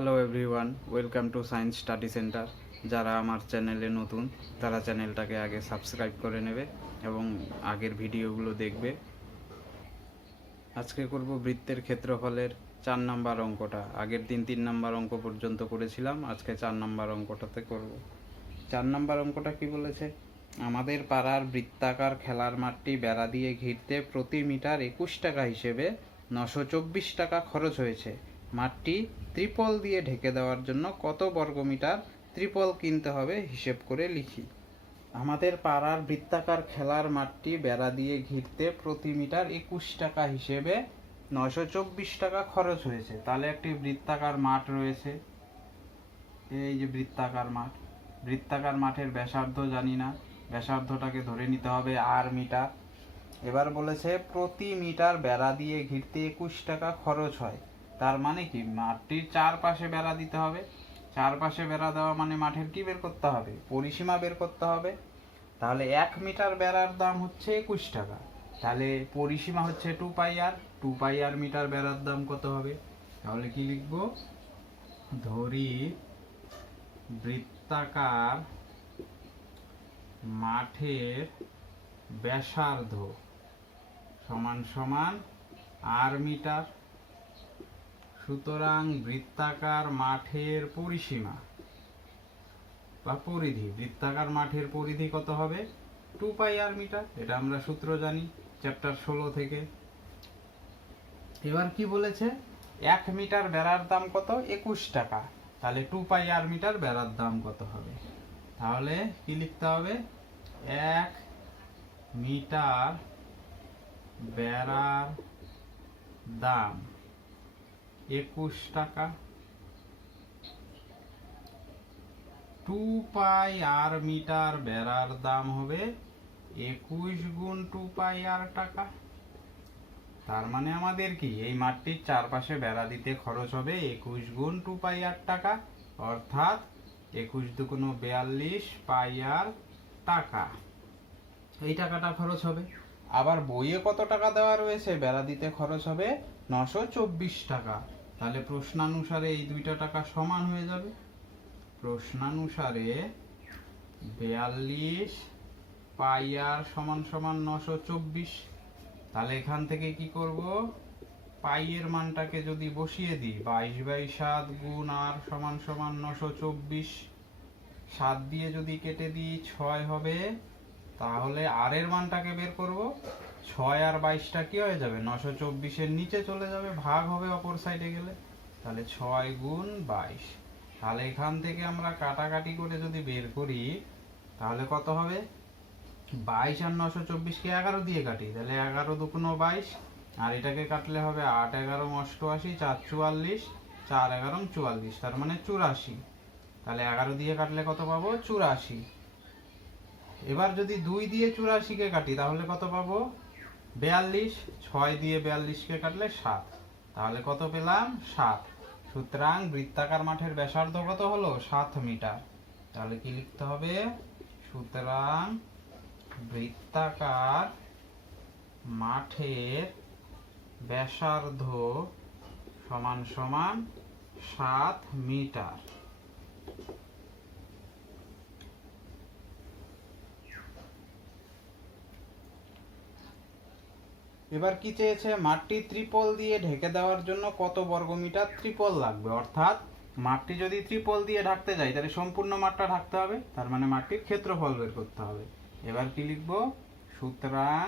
Hello everyone, welcome to science study centre. যারা আমার চ্যানেলে নতুন তারা চ্যানেলটাকে আগে সাবস্ক্রাইব করে নেবে এবং আগের ভিডিওগুলো দেখবে। আজকে করব বৃত্তের ক্ষেত্রফলের 4 নাম্বার অঙ্কটা। আগের দিন 3 নাম্বার অঙ্ক পর্যন্ত করেছিলাম, আজকে 4 নাম্বার অঙ্কটাতে করব। 4 নাম্বার অঙ্কটা কি বলেছে? আমাদের পাড়ার বৃত্তাকার খেলার মাঠটি বেড়া দিয়ে ঘিরতে প্রতি মিটার 21 টাকা হিসেবে 924 টাকা খরচ হয়েছে। মাঠটি ত্রিপল দিয়ে ঢেকে দেওয়ার জন্য কত বর্গমিটার ত্রিপল কিনতে হবে হিসেব করে লিখি। আমাদের পাড়ার বৃত্তাকার খেলার মাঠটি বেড়া দিয়ে ঘিরতে প্রতি মিটার 21 টাকা হিসেবে 924 টাকা খরচ হয়েছে। তাহলে একটি বৃত্তাকার মাঠ রয়েছে, এই যে বৃত্তাকার মাঠ। বৃত্তাকার মাঠের ব্যাসার্ধ জানি না, ব্যাসার্ধটাকে ধরে নিতে হবে আর মিটার। এবার বলেছে প্রতি মিটার বেড়া দিয়ে ঘিরতে 21 টাকা খরচ হয়। তার মানে কি, মাঠটির চারপাশে বেড়া দিতে হবে। চারপাশে বেড়া দেওয়া মানে মাঠের কি বের করতে হবে? পরিসীমা বের করতে হবে। তাহলে 1 মিটার বেড়ার দাম হচ্ছে 21 টাকা। তাহলে পরিসীমা হচ্ছে 2πr। 2πr মিটার বেড়ার দাম কত হবে? তাহলে কি লিখবো? ধরি বৃত্তাকার মাঠের ব্যাসার্ধ সমান সমান আর মিটার। সুতরাং বৃত্তাকার মাঠের পরিসীমা বা পরিধি, বৃত্তাকার মাঠের পরিধি কত হবে? 2πr metre. এটা আমরা সূত্র জানি চ্যাপ্টার 16 থেকে। এবার কি বলেছে? 1 মিটার বেড়ার দাম কত? 21 টাকা। তাহলে 2πr মিটার বেড়ার দাম কত হবে? তাহলে কি লিখতে হবে? 1 মিটার বেড়ার দাম 21 টাকা। 2πr মিটার বেড়ার দাম হবে 21 গুণ 2πr টাকা। তার মানে আমাদের কি, এই মাঠটির চারপাশে বেড়া দিতে খরচ হবে 21 গুণ 2πr টাকা, অর্থাৎ 21 দুগুণ 42 πr টাকা। এই টাকাটা খরচ হবে। আবার বইয়ে কত টাকা দেওয়া রয়েছে? বেড়া দিতে খরচ হবে 924 টাকা। তাহলে প্রশ্নানুসারে এই দুইটা টাকা সমান হয়ে যাবে। প্রশ্নানুসারে 42 πr সমান সমান 924। তাহলে এখান থেকে কি করব? পাইয়ের মানটাকে যদি বসিয়ে দিই, 22/7 গুণ আর সমান সমান 924। 7 দিয়ে যদি কেটে দিই 6 হবে। তাহলে আর এর মানটাকে বের করব। 6 আর 22টা কি হয়ে যাবে? 924-এর নিচে চলে যাবে, ভাগ হবে অপর সাইডে গেলে। তাহলে 6 গুণ 22। তাহলে এখান থেকে আমরা কাটাকাটি করে যদি বের করি তাহলে কত হবে? 22 আর 924-কে 11 দিয়ে কাটি, তাহলে 11 দুগুণ 22। আর এটাকে কাটলে হবে 8 11 88, 4 44, 4 11 44, তার মানে 84। তাহলে 11 দিয়ে কাটলে কত পাবো? 84। এবার যদি 2 দিয়ে 84-কে কাটি তাহলে কত পাবো? 42। 6 দিয়ে 42-কে কাটলে 7। তাহলে কত পেলাম? 7। সুতরাং বৃত্তাকার মাঠের ব্যাসার্ধ কত হলো? 7 মিটার। তাহলে কি লিখতে হবে? সুতরাং বৃত্তাকার মাঠের ব্যাসার্ধ সমান সমান 7 মিটার। এবার কি চেয়েছে? মাঠটি ত্রিপল দিয়ে ঢেকে দেওয়ার জন্য কত বর্গমিটার ত্রিপল লাগবে। অর্থাৎ মাঠটি যদি ত্রিপল দিয়ে ঢাকতে যাই তাহলে সম্পূর্ণ মাঠটা ঢাকতে হবে, তার মানে মাঠটির ক্ষেত্রফল বের করতে হবে। এবার কি লিখব? সুতরাং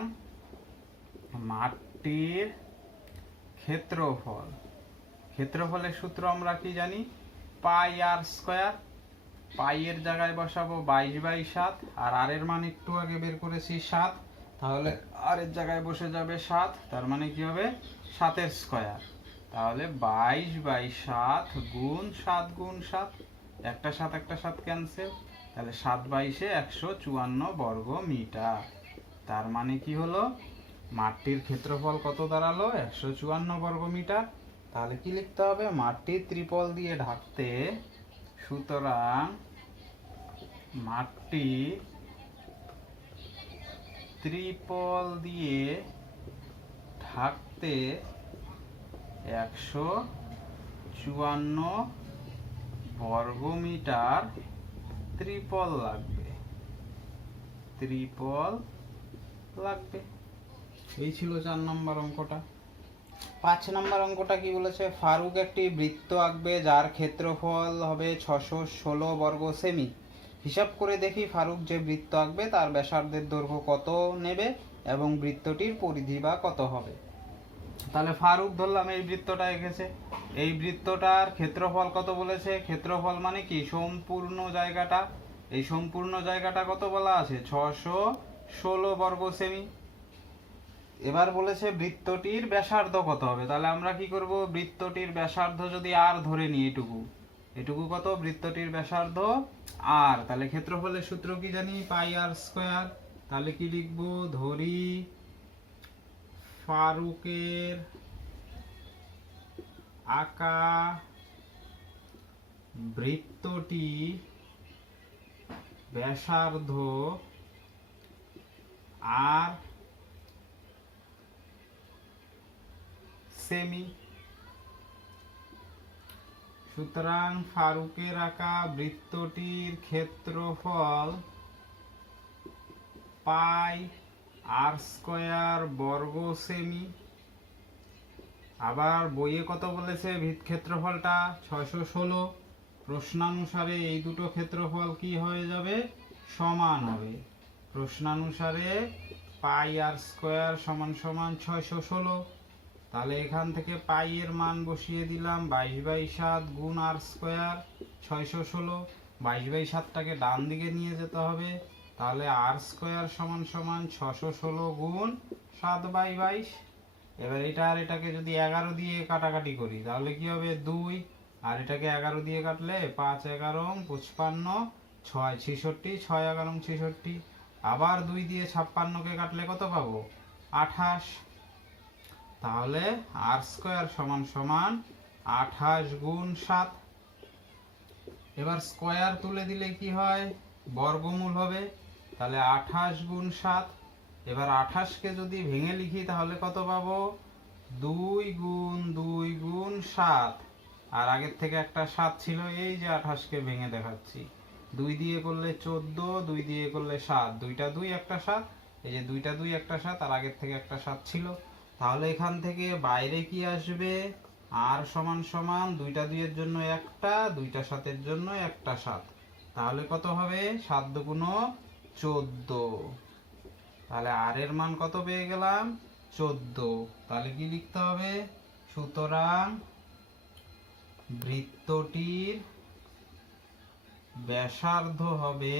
মাঠটির ক্ষেত্রফল, ক্ষেত্রফলের সূত্র আমরা কি জানি? πr²। পাইয়ের জায়গায় বসাবো 22/7, আর আর এর মান একটু আগে বের করেছি 7। তাহলে আর এর জায়গায় বসে যাবে 7, তার মানে কি হবে? 7-এর স্কয়ার। তাহলে 22/7 গুণ 7 গুণ 7, একটা 7 একটা 7 ক্যান্সেল। তাহলে 7/22-এ 154 বর্গ মিটার। তার মানে কি হলো? মাঠটির ক্ষেত্রফল কত দাঁড়ালো? 154 বর্গ মিটার। তাহলে কি লিখতে হবে? মাঠটি ত্রিপল দিয়ে ঢাকতে, সুতরাং মাঠটি ত্রিপল দিয়ে ঢাকতে 154 বর্গমিটার ত্রিপল লাগবে, ত্রিপল লাগবে। এই ছিল 4 নম্বর অঙ্কটা। 5 নম্বর অঙ্কটা কি বলেছে? ফারুক একটি বৃত্ত আঁকবে যার ক্ষেত্রফল হবে 616 বর্গ সেমি। হিসাব করে দেখি ফারুক যে বৃত্ত আঁকবে তার ব্যাসার্ধের দৈর্ঘ্য কত নেবে এবং বৃত্তটির পরিধি বা কত হবে। তাহলে ফারুক ধরলাম এই বৃত্তটা এঁকেছে, এই বৃত্তটার ক্ষেত্রফল কত বলেছে? ক্ষেত্রফল মানে কি? সম্পূর্ণ জায়গাটা। এই সম্পূর্ণ জায়গাটা কত বলা আছে? 616 বর্গ সেমি। এবার বলেছে বৃত্তটির ব্যাসার্ধ কত হবে। তাহলে আমরা কি করব? বৃত্তটির ব্যাসার্ধ যদি আর ধরে নিই, এটুকু কত? বৃত্তটির ব্যাসার্ধ আর। তাহলে ক্ষেত্রফলের সূত্র কি জানি? পাই আর স্কয়ার। তাহলে কি লিখবো? ধরি ফারুকের আঁকা বৃত্তটি ব্যাসার্ধ আর সেমি। সুতরাং ফারুকের আঁকা বৃত্তটির ক্ষেত্রফল পাই আর স্কয়ার বর্গ সেমি। আবার বইয়ে কত বলেছে? ক্ষেত্রফলটা 616। প্রশ্নানুসারে এই দুটো ক্ষেত্রফল কি হয়ে যাবে? সমান হবে। প্রশ্নানুসারে পাই আর স্কয়ার সমান সমান 616। তাহলে এখান থেকে পাই এর মান বসিয়ে দিলাম 22/7 গুণ আর স্কয়ার 616। 22/7টাকে ডান দিকে নিয়ে যেতে হবে। তাহলে আর স্কয়ার সমান সমান 616 গুণ 7/22। এবার এটা আর এটাকে যদি 11 দিয়ে কাটাকাটি করি তাহলে কি হবে? 2। আর এটাকে 11 দিয়ে কাটলে 5 11 55, 6 66, 6 11 66। আবার 2 দিয়ে 56কে কাটলে কত পাবো? 28। তাহলে আর স্কয়ার সমান সমান 28 গুণ 7। এবার স্কয়ার তুলে দিলে কি হয়? বর্গমূল হবে। তাহলে 28 গুণ 7। এবার 28কে যদি ভেঙে লিখি তাহলে কত পাবো? 2 গুণ 2 গুণ 7। আর আগের থেকে একটা 7 ছিল, এই যে 28কে ভেঙে দেখাচ্ছি। 2 দিয়ে করলে 14, 2 দিয়ে করলে 7, দুইটা 2 একটা 7। এই যে দুইটা 2 একটা 7, আর আগের থেকে একটা 7 ছিল। তাহলে এখান থেকে বাইরে কি আসবে? আর সমান সমান দুইটা 2 এর জন্য একটা, দুইটা 7 এর জন্য একটা 7। তাহলে কত হবে? 7 দুগুণ 14। তাহলে আর এর মান কত পেয়ে গেলাম? 14। তাহলে কি লিখতে হবে? সুতরাং বৃত্তটির ব্যাসার্ধ হবে,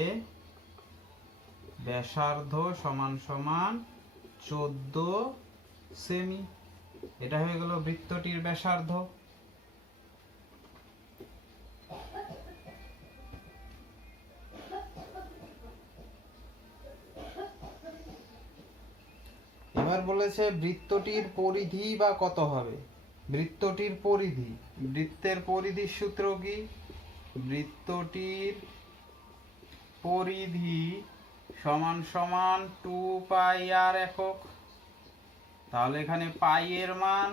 ব্যাসার্ধ সমান সমান 14 সেমি। এটা হয়ে গেল বৃত্তটির ব্যাসার্ধ। এবার বলেছে বৃত্তটির পরিধি বা কত হবে। বৃত্তটির পরিধি, বৃত্তের পরিধির সূত্র কি? বৃত্তটির পরিধি সমান সমান 2 পাই আর একক। তাহলে এখানে পাই এর মান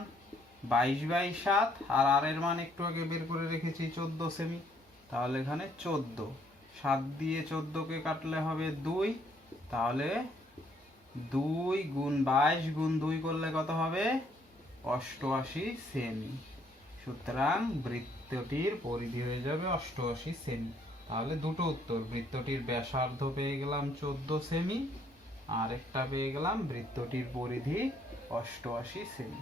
22/7 আর আর এর মান একটু আগে বের করে রেখেছি 14 সেমি। তাহলে এখানে 14, 7 দিয়ে 14কে কাটলে হবে 2। তাহলে 2 গুণ 22 গুণ 2 করলে কত হবে? 88 সেমি। সুতরাং বৃত্তটির পরিধি হয়ে যাবে 88 সেমি। তাহলে দুটো উত্তর, বৃত্তটির ব্যাসার্ধ পেয়ে গেলাম 14 সেমি, আর একটা পেয়ে গেলাম বৃত্তটির পরিধি 88 সেমি।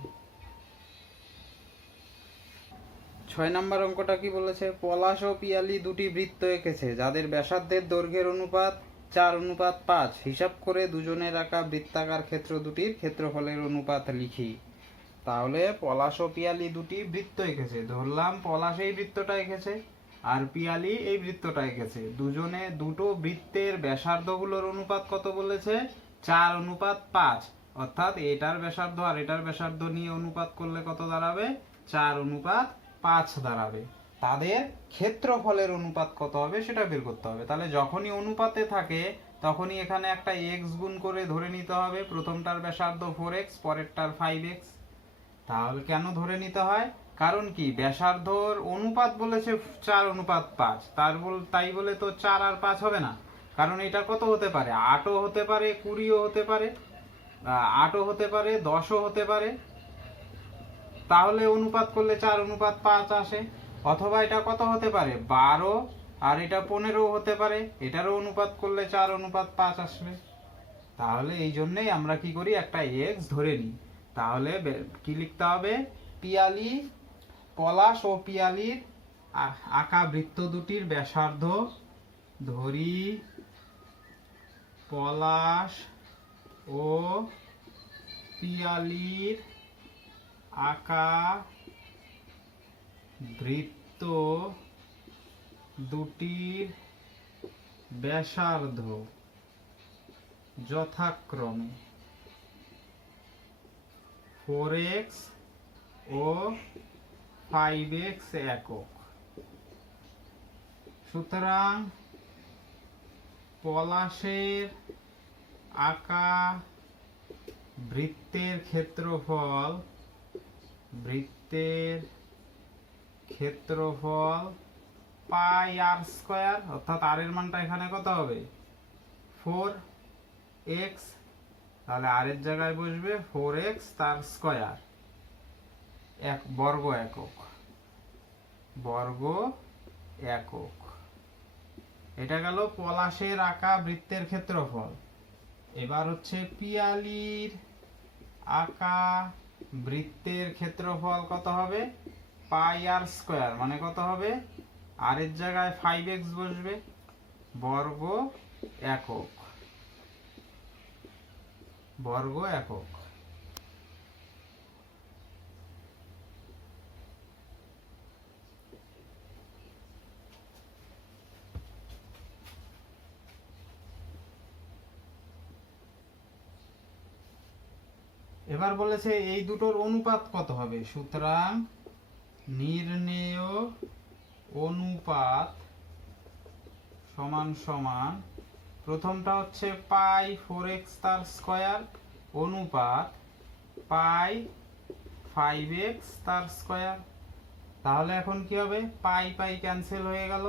6 নম্বর অঙ্কটা কি বলেছে? পলাশ ও পিয়ালি দুটি বৃত্ত এঁকেছে যাদের ব্যাসার্ধের দৈর্ঘ্যের অনুপাত 4:5। হিসাব করে দুজনের আঁকা বৃত্তাকার ক্ষেত্র দুটির ক্ষেত্রফলের অনুপাত লিখি। তাহলে পলাশ ও পিয়ালি দুটি বৃত্ত এঁকেছে। ধরলাম পলাশ এই বৃত্তটা এঁকেছে আর পিয়ালি এই বৃত্তটা এঁকেছে। দুজনে দুটো বৃত্তের ব্যাসার্ধগুলোর অনুপাত কত বলেছে? 4:5। অর্থাৎ এটার ব্যাসার্ধ আর এটার ব্যাসার্ধ নিয়ে অনুপাত করলে কত দাঁড়াবে? 4:5 দাঁড়াবে। তাদের ক্ষেত্রফলের অনুপাত কত হবে সেটা বের করতে হবে। তাহলে যখনই অনুপাতে থাকে তখনই এখানে একটা x গুণ করে ধরে নিতে হবে। প্রথমটার ব্যাসার্ধ 4x, পরেরটার 5x। তাহলে কেন ধরে নিতে হয়? কারণ কি, ব্যাসার্ধর অনুপাত বলেছে 4:5, তাই বলে তো 4 আর 5 হবে না। কারণ এটা কত হতে পারে, 8ও হতে পারে, 20ও হতে পারে, 8ও হতে পারে, 10ও হতে পারে। তাহলে অনুপাত করলে 4:5 আসে। অথবা এটা কত হতে পারে, 12, আর এটা 15ও হতে পারে, এটারও অনুপাত করলে 4:5 আসবে। তাহলে এই জন্যই আমরা কি করি, একটা এক্স ধরে নিই। তাহলে কি লিখতে হবে, পিয়ালি, পলাশ ও পিয়ালির আঁকা বৃত্ত দুটির ব্যাসার্ধ ধরি, পলাশ ও পিয়ালির আঁকা বৃত্ত দুটির ব্যাসার্ধ যথাক্রমে 4x ও 5x একক। সুতরাং পলাশের আঁকা বৃত্তের ক্ষেত্রফল পাই আর স্কয়ার, অর্থাৎ আর এর মানটা এখানে কত হবে, 4x। তাহলে আর এর জায়গায় বসবে 4x তার স্কয়ার, বর্গ একক। এটা গেল পলাশের আঁকা বৃত্তের ক্ষেত্রফল। এবার হচ্ছে পিয়ালির আঁকা বৃত্তের ক্ষেত্রফল কত হবে, পাই আর স্কয়ার, মানে কত হবে, আর এর জায়গায় 5x বসবে, বর্গ একক। এবার বলেছে এই দুটোর অনুপাত কত হবে। সুতরাং নির্ণেয় অনুপাত সমান সমান, প্রথমটা হচ্ছে পাই 4x তার স্কয়ার অনুপাত পাই 5x তার স্কয়ার। তাহলে এখন কি হবে, পাই পাই ক্যান্সেল হয়ে গেল,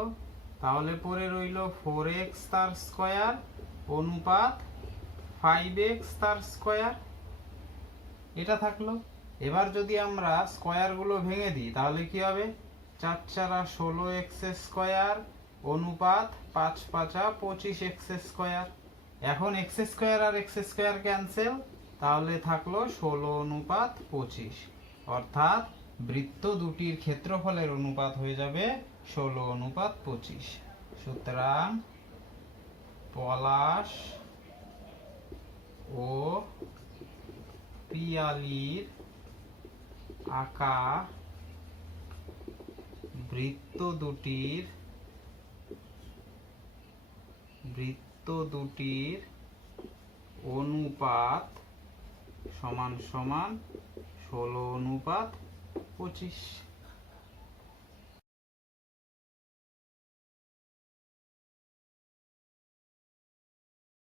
তাহলে পরে রইল 4x তার স্কয়ার অনুপাত 5x তার স্কয়ার, এটা থাকলো। এবার যদি আমরা স্কয়ার গুলো ভেঙে দিই তাহলে কি হবে, 4 4 16x স্কয়ার অনুপাত 5 5 25x স্কয়ার। এখন x স্কয়ার আর x স্কয়ার ক্যান্সেল, তাহলে থাকলো 16:25, অর্থাৎ বৃত্ত দুটির ক্ষেত্রফলের অনুপাত হয়ে যাবে 16:25। সুতরাং পলাশ ও পিয়ালির আঁকা বৃত্ত দুটির অনুপাত সমান সমান 16:25।